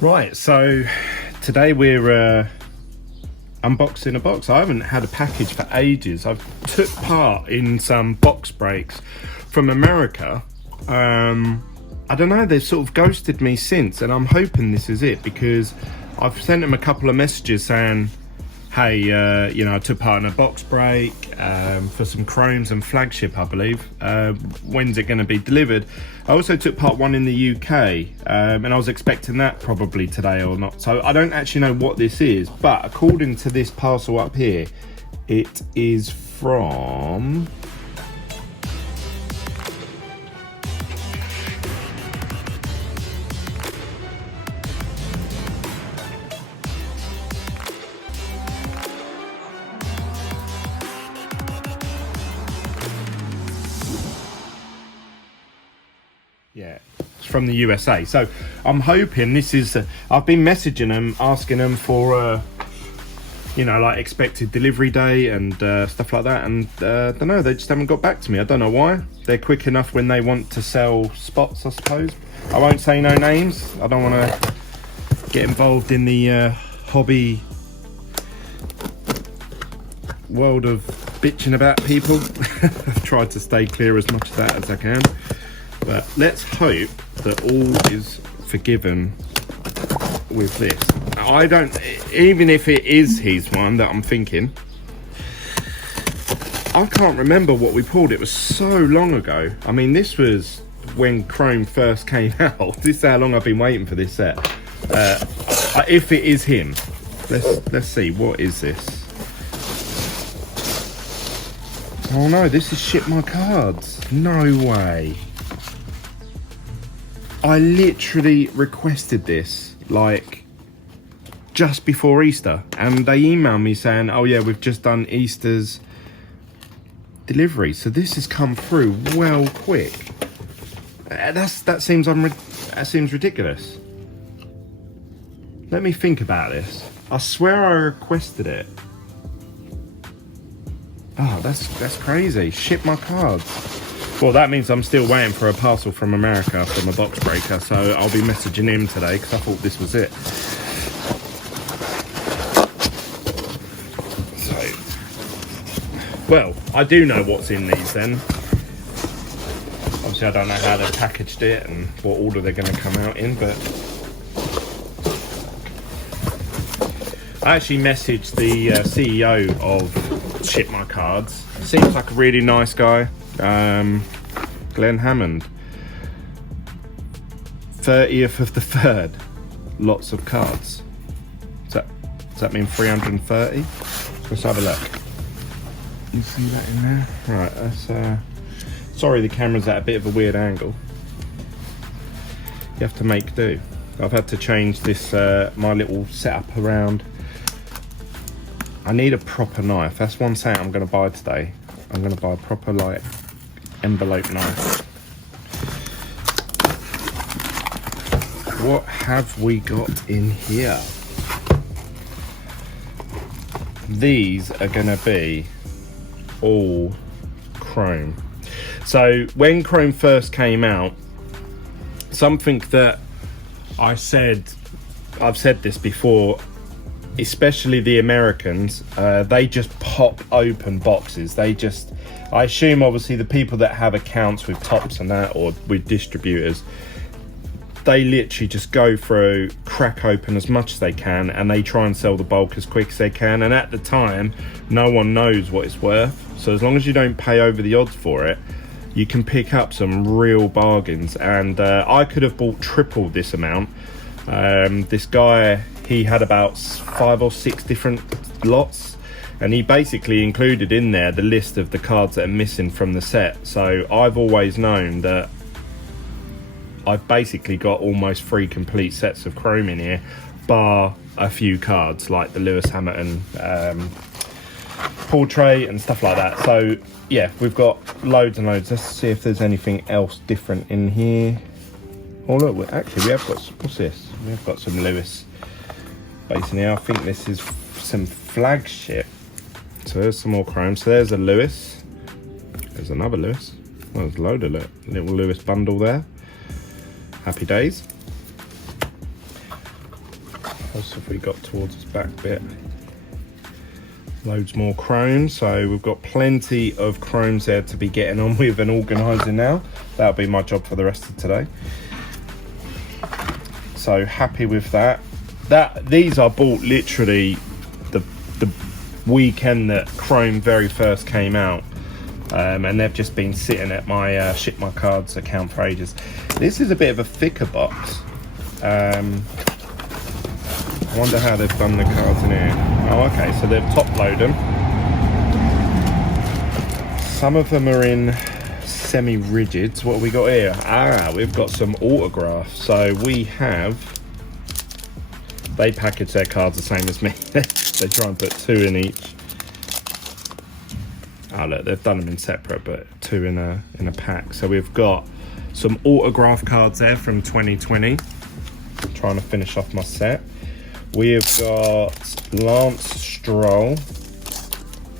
Right, so today we're unboxing a box. I haven't had a package for ages. I've took part in some box breaks from America. I don't know, they've sort of ghosted me since, and I'm hoping this is it, because I've sent them a couple of messages saying, hey, you know, I took part in a box break for some chromes and flagship, I believe. When's it going to be delivered? I also took part one in the UK, and I was expecting that probably today or not. So I don't actually know what this is, but according to this parcel up here, it is from... Yeah, it's from the USA. So I'm hoping this is... I've been messaging them, asking them for, you know, like expected delivery day and stuff like that. And I don't know, they just haven't got back to me. I don't know why. They're quick enough when they want to sell spots, I suppose. I won't say no names. I don't want to get involved in the hobby world of bitching about people. I've tried to stay clear as much of that as I can. But let's hope that all is forgiven with this. I don't, even if it is his one that I'm thinking, I can't remember what we pulled. It was so long ago. I mean, this was when Chrome first came out. This is how long I've been waiting for this set. If it is him, let's see, what is this? Oh no, this is Ship My Cards. No way. I literally requested this like just before Easter, and they emailed me saying, oh yeah, we've just done Easter's delivery. So this has come through well quick. That seems ridiculous. Let me think about this. I swear I requested it. Oh, that's crazy. Ship My Cards. Well, that means I'm still waiting for a parcel from America from a box breaker, so I'll be messaging him today because I thought this was it. So, well, I do know what's in these then. Obviously, I don't know how they packaged it and what order they're going to come out in, but I actually messaged the CEO of Ship My Cards. Seems like a really nice guy. Glenn Hammond. 30th of the 3rd. Lots of cards. Does that mean 330? Let's have a look. You see that in there? Right, that's sorry the camera's at a bit of a weird angle. You have to make do. I've had to change this my little setup around. I need a proper knife. That's one set I'm going to buy today. I'm going to buy a proper like envelope knife. What have we got in here? These are going to be all chrome. So when chrome first came out, something that I've said this before, especially the Americans, they just pop open boxes. I assume obviously the people that have accounts with Tops and that, or with distributors, they literally just go through, crack open as much as they can, and they try and sell the bulk as quick as they can. And at the time, no one knows what it's worth. So as long as you don't pay over the odds for it, you can pick up some real bargains. And I could have bought triple this amount. This guy, he had about 5 or 6 different lots, and he basically included in there the list of the cards that are missing from the set. So I've always known that I've basically got almost 3 complete sets of chrome in here, bar a few cards like the Lewis Hamilton portrait and stuff like that. So yeah, we've got loads and loads. Let's see if there's anything else different in here. Oh look, actually we have got, what's this? We have got some Lewis base in here. I think this is some flagship. So there's some more chrome. So there's a Lewis. There's another Lewis. Well, there's a load of little Lewis bundle there. Happy days. else have we got towards this back bit? Loads more chrome, so we've got plenty of chromes there to be getting on with and organising now. That'll be my job for the rest of today. So happy with that. These I bought literally the weekend that chrome very first came out, and they've just been sitting at my Ship My Cards account for ages. This is a bit of a thicker box. I wonder how they've done the cards in here. Oh, okay, so they've top loaded them. Some of them are in semi-rigids. What have we got here? We've got some autographs. So we have, they package their cards the same as me. They try and put 2 in each. Oh look, they've done them in separate, but 2 in a pack. So we've got some autograph cards there from 2020. I'm trying to finish off my set. We've got Lance Stroll,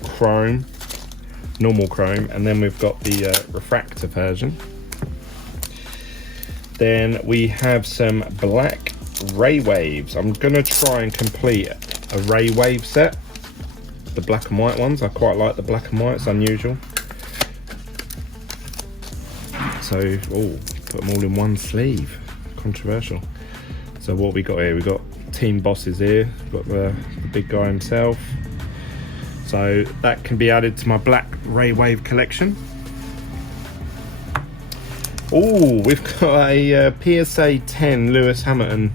chrome, normal chrome, and then we've got the refractor version. Then we have some black ray waves. I'm gonna try and complete a ray wave set, the black and white ones. I quite like the black and white, it's unusual. So, put them all in one sleeve, controversial. So what we got here, we got team bosses here, got the big guy himself. So that can be added to my black ray wave collection. We've got a PSA 10 Lewis Hamilton.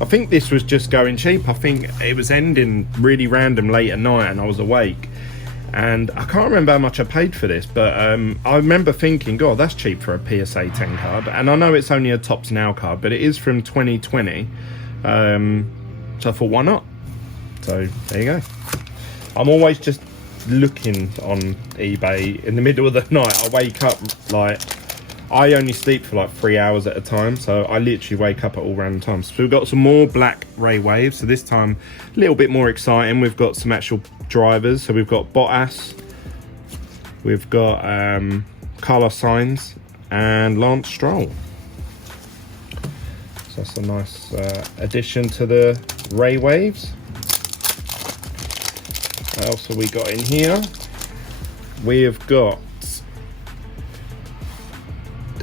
I think this was just going cheap. I think it was ending really random late at night and I was awake. And I can't remember how much I paid for this, but I remember thinking, God, that's cheap for a PSA 10 card. And I know it's only a Topps Now card, but it is from 2020. So I thought, why not? So there you go. I'm always just looking on eBay in the middle of the night. I wake up, like, I only sleep for like 3 hours at a time, so I literally wake up at all random times. So we've got some more black ray waves, so this time a little bit more exciting. We've got some actual drivers, so we've got Bottas, we've got Carlos Sainz and Lance Stroll. So that's a nice addition to the ray waves. What else have we got in here? We've got,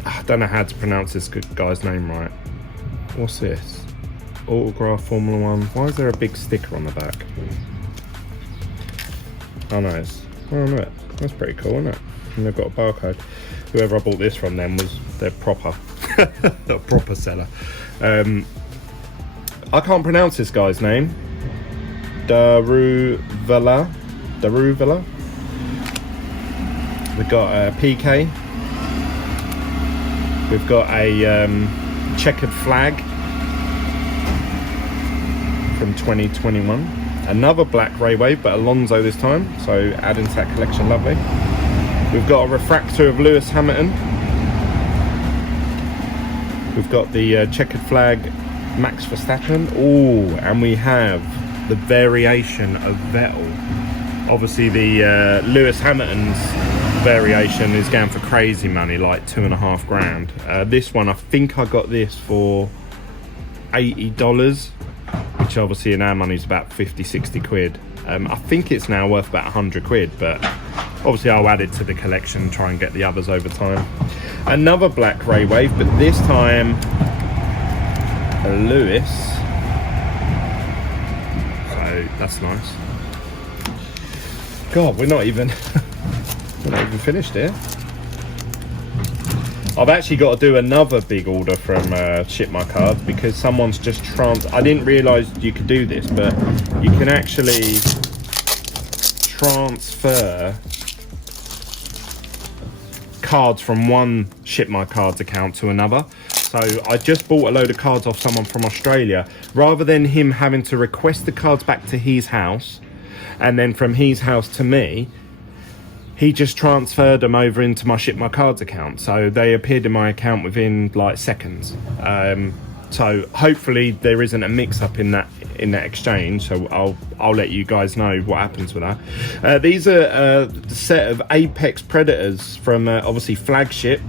I don't know how to pronounce this guy's name right. What's this? Autograph Formula 1. Why is there a big sticker on the back? Oh no, look, that's pretty cool, isn't it? And they've got a barcode. Whoever I bought this from then they're proper. A proper seller. I can't pronounce this guy's name. Daruvela. We've got PK. We've got a checkered flag from 2021. Another black ray wave, but Alonso this time, so add into that collection, lovely. We've got a refractor of Lewis Hamilton. We've got the checkered flag Max Verstappen. And we have the variation of Vettel. Obviously the Lewis Hamilton's variation is going for crazy money, like $2.5 grand. This one, I think I got this for $80, which obviously in our money is about 50-60 quid. I think it's now worth about 100 quid, but obviously I'll add it to the collection and try and get the others over time. Another black ray wave, but this time a Lewis, so that's nice. God, we're not even finished here. I've actually got to do another big order from Ship My Cards, because someone's just I didn't realise you could do this, but you can actually transfer cards from one Ship My Cards account to another. So I just bought a load of cards off someone from Australia. Rather than him having to request the cards back to his house and then from his house to me, he just transferred them over into my Ship My Cards account. So they appeared in my account within like seconds. So hopefully there isn't a mix-up in that exchange. So I'll let you guys know what happens with that. These are the set of Apex Predators from obviously Flagship.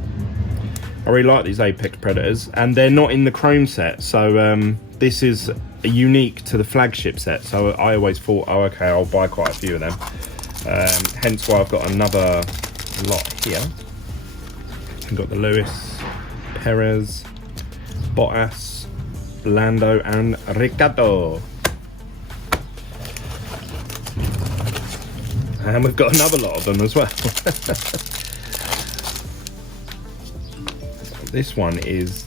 I really like these Apex Predators, and they're not in the chrome set. So this is unique to the flagship set. So I always thought, oh, okay, I'll buy quite a few of them. Hence why I've got another lot here. We've got the Lewis, Perez, Bottas, Lando and Ricciardo. And we've got another lot of them as well. This one is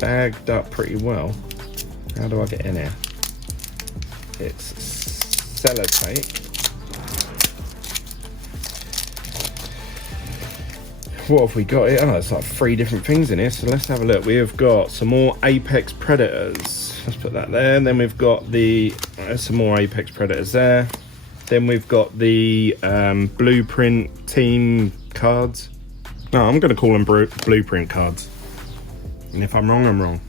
bagged up pretty well. How do I get in here? It's sellotape. What have we got here? Oh, it's like 3 different things in here, so let's have a look. We have got some more Apex Predators. Let's put that there. And then we've got the some more Apex Predators there. Then we've got the Blueprint team cards. No, I'm going to call them Blueprint cards. And if I'm wrong, I'm wrong.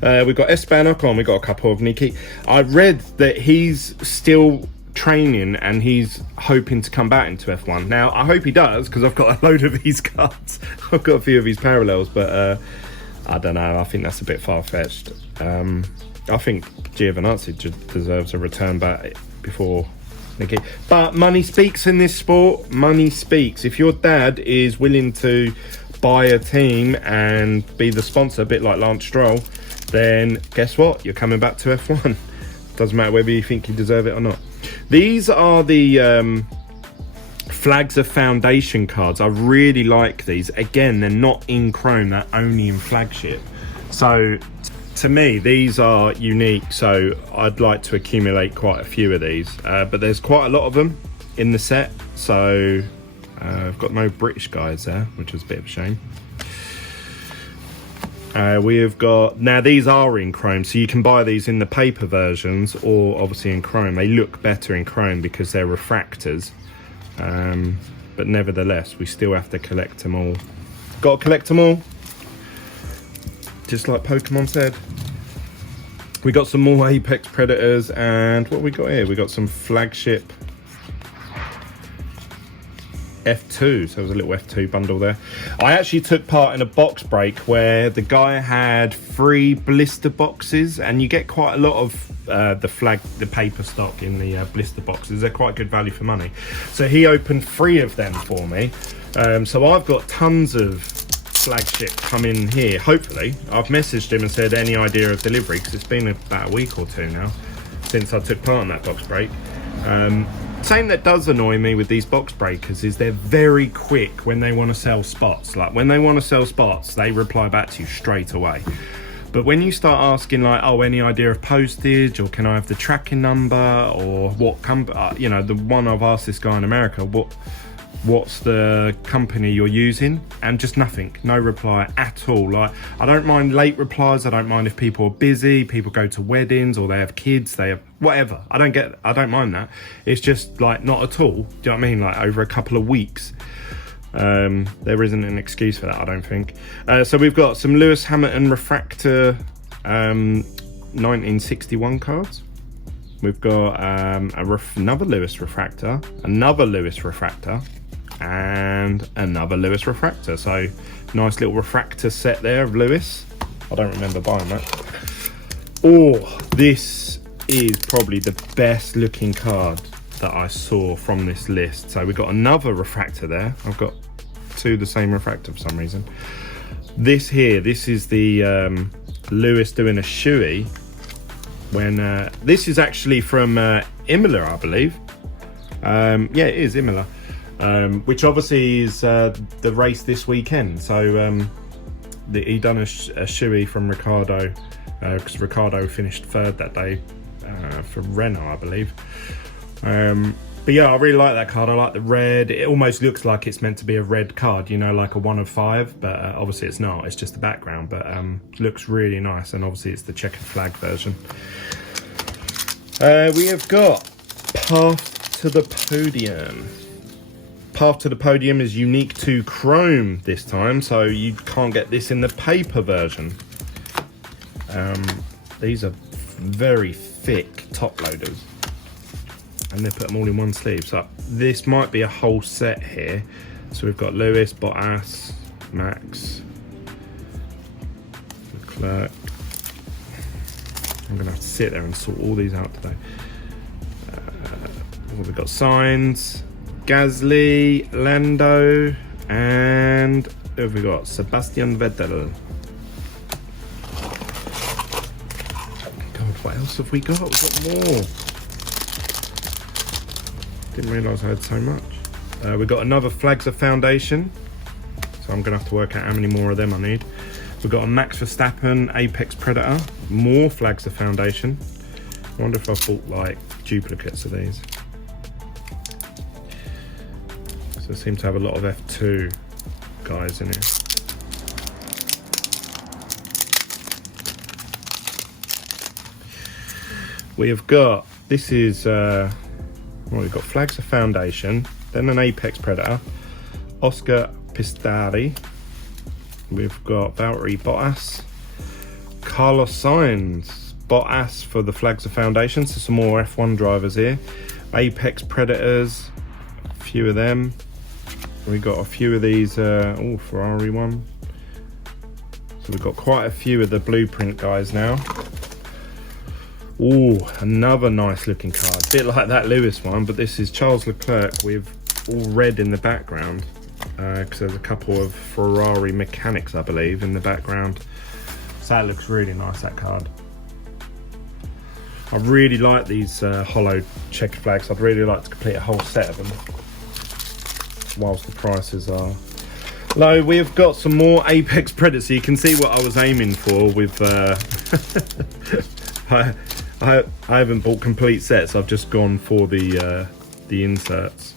We've got Esteban Ocon. We've got a couple of Nikki. I read that he's still training and he's hoping to come back into F1. Now, I hope he does, because I've got a load of his cards. I've got a few of his parallels, but I don't know. I think that's a bit far-fetched. I think Giovinazzi deserves a return back before Nicky. But money speaks in this sport. Money speaks. If your dad is willing to buy a team and be the sponsor, a bit like Lance Stroll, then guess what? You're coming back to F1. Doesn't matter whether you think you deserve it or not. These are the Flags of Foundation cards. I really like these. Again, they're not in chrome, they're only in flagship. So to me, these are unique, so I'd like to accumulate quite a few of these. But there's quite a lot of them in the set, so I've got no British guys there, which is a bit of a shame. We have got, now these are in chrome, so you can buy these in the paper versions or obviously in chrome. They look better in chrome because they're refractors, but nevertheless we still have to collect them all. Got to collect them all, just like Pokemon said. We got some more Apex Predators, and what we got here? We got some flagship F2, so there's a little F2 bundle there. I actually took part in a box break where the guy had 3 blister boxes, and you get quite a lot of the paper stock in the blister boxes. They're quite good value for money. So he opened 3 of them for me. So I've got tons of flagship coming here, hopefully. I've messaged him and said any idea of delivery, because it's been about a week or 2 now since I took part in that box break. Something that does annoy me with these box breakers is they're very quick when they want to sell spots. Like when they want to sell spots, they reply back to you straight away. But when you start asking like, oh, any idea of postage, or can I have the tracking number, or what company, you know, the one I've asked this guy in America, what's the company you're using, and just nothing, no reply at all. Like, I don't mind late replies, I don't mind if people are busy, people go to weddings or they have kids, they have whatever, I don't mind that. It's just like not at all, do you know what I mean? Like over a couple of weeks, there isn't an excuse for that, I don't think. So we've got some Lewis Hamilton Refractor 1961 cards. We've got another Lewis Refractor, another Lewis Refractor, and another Lewis Refractor. So nice little refractor set there of Lewis. I don't remember buying that. Oh, this is probably the best looking card that I saw from this list. So we've got another refractor there. I've got 2 the same refractor for some reason. This here, this is the Lewis doing a shoey. When this is actually from Imola, I believe. Yeah, it is Imola, which obviously is the race this weekend. So he done a shoey from Ricciardo, because Ricciardo finished 3rd that day for Renault, I believe. But yeah, I really like that card. I like the red. It almost looks like it's meant to be a red card, you know, like a 1 of 5, but obviously it's not. It's just the background, but looks really nice, and obviously it's the checkered flag version. We have got Path to the Podium. Path to the Podium is unique to chrome this time, so you can't get this in the paper version. These are very thick top loaders, and they put them all in one sleeve. So this might be a whole set here. So we've got Lewis, Bottas, Max, Leclerc, I'm gonna have to sit there and sort all these out today. We've got Sainz, Gasly, Lando, and who have we got? Sebastian Vettel. God, what else have we got? We've got more. Didn't realise I had so much. We've got another Flags of Foundation, so I'm going to have to work out how many more of them I need. We've got a Max Verstappen Apex Predator, more Flags of Foundation. I wonder if I bought like duplicates of these. So I seem to have a lot of F2 guys in here. We have got, this is, well, we've got Flags of Foundation, then an Apex Predator, Oscar Piastri, we've got Valtteri Bottas, Carlos Sainz, Bottas for the Flags of Foundation, so some more F1 drivers here, Apex Predators, a few of them, we got a few of these, oh, Ferrari one, so we've got quite a few of the blueprint guys now. Oh, another nice looking card. A bit like that Lewis one, but this is Charles Leclerc with all red in the background. Because there's a couple of Ferrari mechanics, I believe, in the background. So that looks really nice, that card. I really like these hollow checkered flags. I'd really like to complete a whole set of them, whilst the prices are low. We've got some more Apex Predators. So you can see what I was aiming for with... I haven't bought complete sets. I've just gone for the inserts.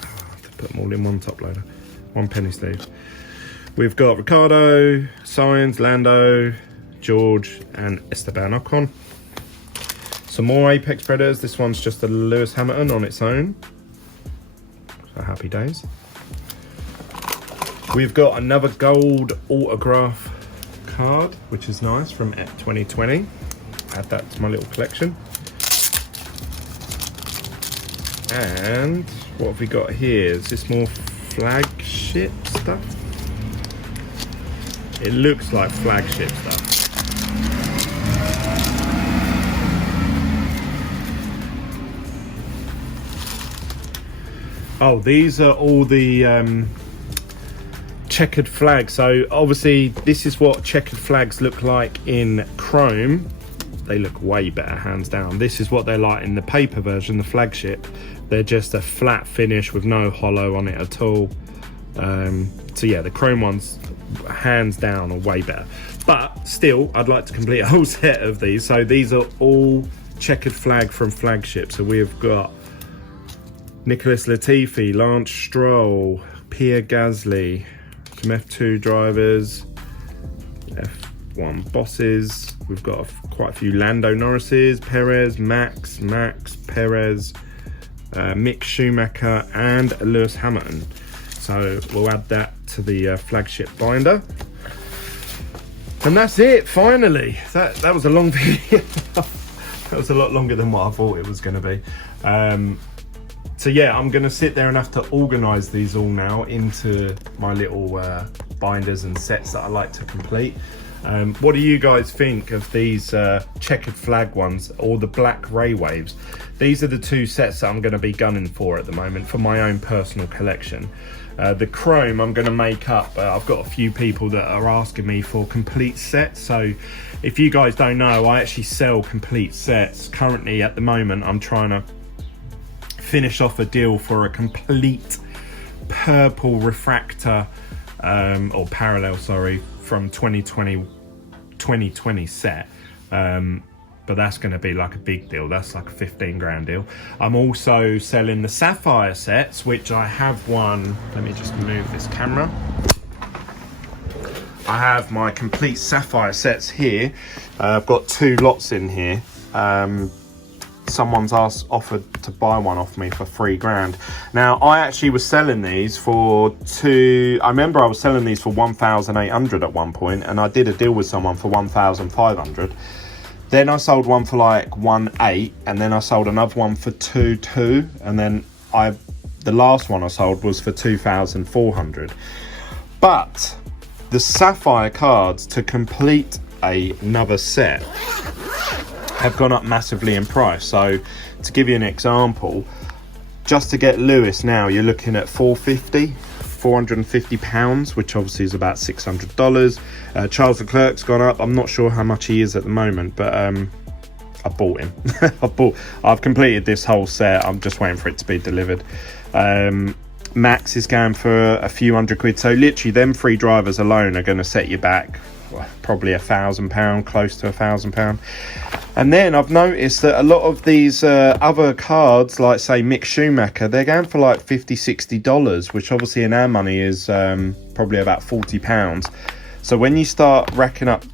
I have to put them all in one top loader, one penny sleeve. We've got Ricciardo, Sainz, Lando, George, and Esteban Ocon. Some more Apex Predators. This one's just a Lewis Hamilton on its own. So happy days. We've got another gold autograph card, which is nice, from 2020. Add that to my little collection. And what have we got here? Is this more flagship stuff? It looks like flagship stuff. Oh, these are all the checkered flags. So obviously this is what checkered flags look like in chrome. They look way better, hands down. This is what they're like in the paper version, the flagship. They're just a flat finish with no hollow on it at all. So yeah, the chrome ones, hands down, are way better. But still, I'd like to complete a whole set of these. So these are all checkered flag from flagship. So we've got Nicholas Latifi, Lance Stroll, Pierre Gasly, some F2 drivers, F1 bosses. We've got quite a few Lando Norrises, Perez, Max, Perez, Mick Schumacher, and Lewis Hamilton. So we'll add that to the flagship binder. And that's it, finally. That was a long video. That was a lot longer than what I thought it was going to be. So yeah, I'm going to sit there and have to organise these all now into my little binders and sets that I like to complete. What do you guys think of these checkered flag ones or the black ray waves? These are the two sets that I'm going to be gunning for at the moment for my own personal collection. The chrome I'm going to make up. I've got a few people that are asking me for complete sets. So if you guys don't know, I actually sell complete sets. Currently at the moment I'm trying to finish off a deal for a complete purple refractor or parallel, sorry, from 2020 set. But that's going to be like a big deal. That's like a 15 grand deal. I'm also selling the Sapphire sets, which I have one. Let me just move this camera. I have my complete Sapphire sets here. I've got 2 lots in here. Someone's offered to buy one off me for 3 grand. Now, I actually was selling these for I remember I was selling these for 1,800 at one point, and I did a deal with someone for 1,500. Then I sold one for like 1,800, and then I sold another one for 2,200, and then the last one I sold was for 2,400. But the Sapphire cards to complete another set have gone up massively in price. So to give you an example, just to get Lewis now, you're looking at £450, which obviously is about $600. Charles Leclerc's gone up. I'm not sure how much he is at the moment, but I bought him. I've completed this whole set. I'm just waiting for it to be delivered. Max is going for a few £100. So literally them 3 drivers alone are going to set you back probably £1,000, close to £1,000. And then I've noticed that a lot of these other cards, like say Mick Schumacher, they're going for like $50-60, which obviously in our money is probably about £40. So when you start racking up,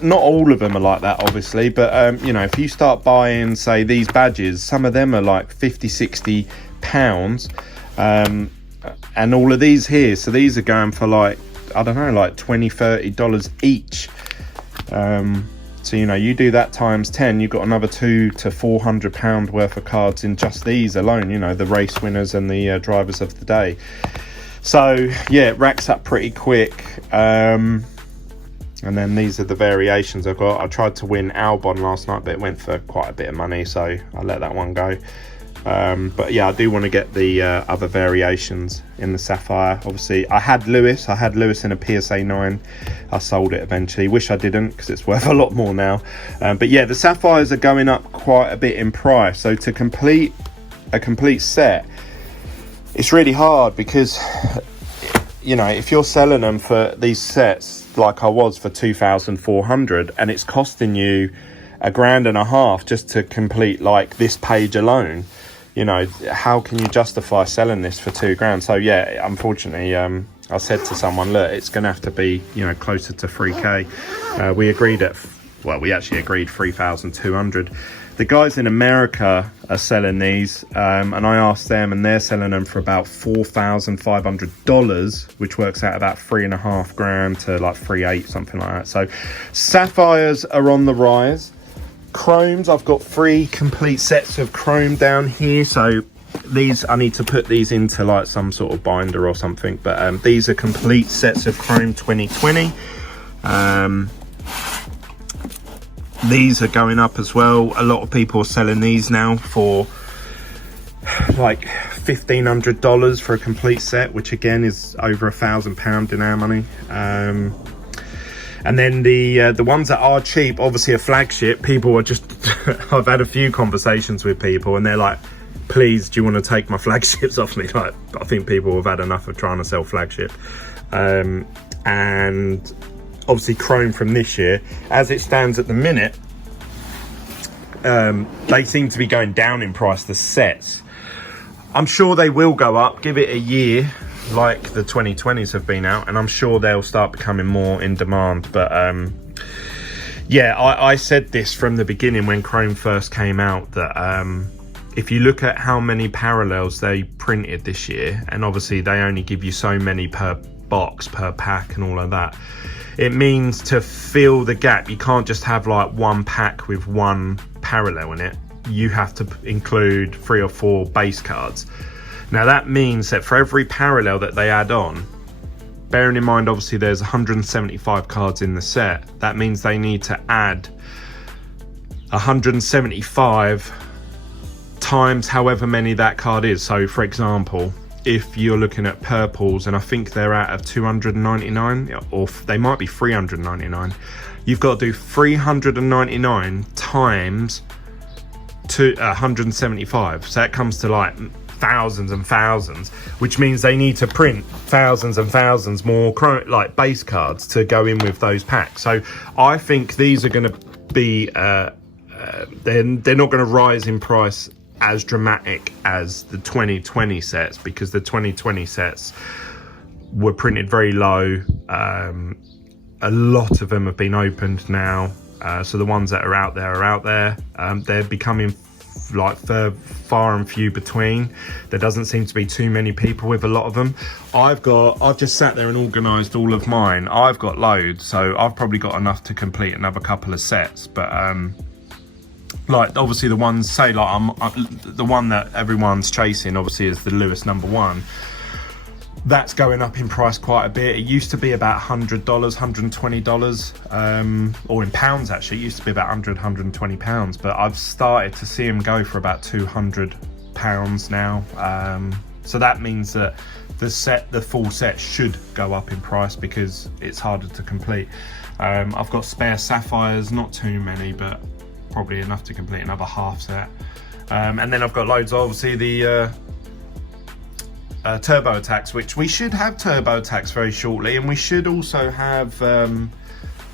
not all of them are like that obviously, but you know, if you start buying say these badges, some of them are like £50-60, and all of these here, so these are going for like, I don't know, like $20-30 each. So you know, you do that times 10, you've got another £200 to £400 worth of cards in just these alone, you know, the race winners and the drivers of the day. So yeah, it racks up pretty quick. And then these are the variations I've got. I tried to win Albon last night, but it went for quite a bit of money, so I let that one go. But yeah, I do want to get the other variations in the Sapphire. Obviously I had Lewis in a PSA 9. I sold it eventually. Wish I didn't, because it's worth a lot more now. But yeah, the Sapphires are going up quite a bit in price, so to complete a complete set, it's really hard, because you know, if you're selling them for these sets like I was for 2,400, and it's costing you £1,500 just to complete like this page alone, you know, how can you justify selling this for £2,000? So yeah, unfortunately, I said to someone, look, it's going to have to be, you know, closer to 3k. We agreed at, well, we actually agreed 3,200. The guys in America are selling these, and I asked them, and they're selling them for about $4,500, which works out about $3,500 to like 3,800, something like that. So Sapphires are on the rise. Chromes, I've got 3 complete sets of chrome down here, so these, I need to put these into like some sort of binder or something, but these are complete sets of chrome 2020. These are going up as well. A lot of people are selling these now for like $1,500 for a complete set, which again is over £1,000 in our money. And then the ones that are cheap, obviously a flagship, people are just I've had a few conversations with people and they're like, please, do you want to take my flagships off me? Like, I think people have had enough of trying to sell flagship. And obviously chrome from this year, as it stands at the minute, they seem to be going down in price, the sets. I'm sure they will go up, give it a year like the 2020s have been out, and I'm sure they'll start becoming more in demand. But yeah, I said this from the beginning when chrome first came out, that if you look at how many parallels they printed this year, and obviously they only give you so many per box, per pack and all of that, it means to fill the gap, you can't just have like one pack with one parallel in it. You have to include 3 or 4 base cards. Now that means that for every parallel that they add on, bearing in mind obviously there's 175 cards in the set, that means they need to add 175 times however many that card is. So for example, if you're looking at purples, and I think they're out of 299, or they might be 399, you've got to do 399 times to 175. So that comes to like thousands and thousands, which means they need to print thousands and thousands more like base cards to go in with those packs. So I think these are going to be they're not going to rise in price as dramatic as the 2020 sets, because the 2020 sets were printed very low. A lot of them have been opened now, so the ones that are out there are out there. They're becoming like far and few between. There doesn't seem to be too many people with a lot of them. I've just sat there and organized all of mine. I've got loads, so I've probably got enough to complete another couple of sets. But like obviously the ones, say like the one that everyone's chasing obviously is the Lewis #1. that's going up in price quite a bit. It used to be about $100, $120, or in pounds actually. It used to be about 100, 120 pounds, but I've started to see them go for about 200 pounds now. So that means that the full set should go up in price because it's harder to complete. I've got spare sapphires, not too many, but probably enough to complete another half set. And then I've got loads of, obviously, the turbo attacks, which we should have turbo attacks very shortly, and we should also have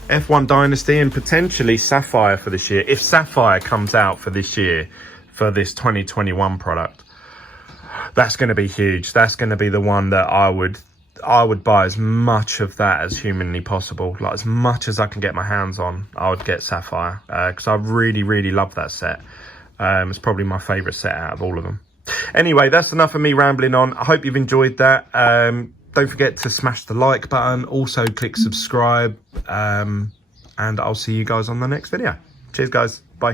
F1 Dynasty and potentially Sapphire for this year, if Sapphire comes out for this year, for this 2021 product. That's going to be huge. That's going to be the one that I would buy as much of that as humanly possible. Like, as much as I can get my hands on, I would get Sapphire, because I really love that set. It's probably my favourite set out of all of them. Anyway, that's enough of me rambling on. I hope you've enjoyed that. Don't forget to smash the like button. Also click subscribe. And I'll see you guys on the next video. Cheers, guys.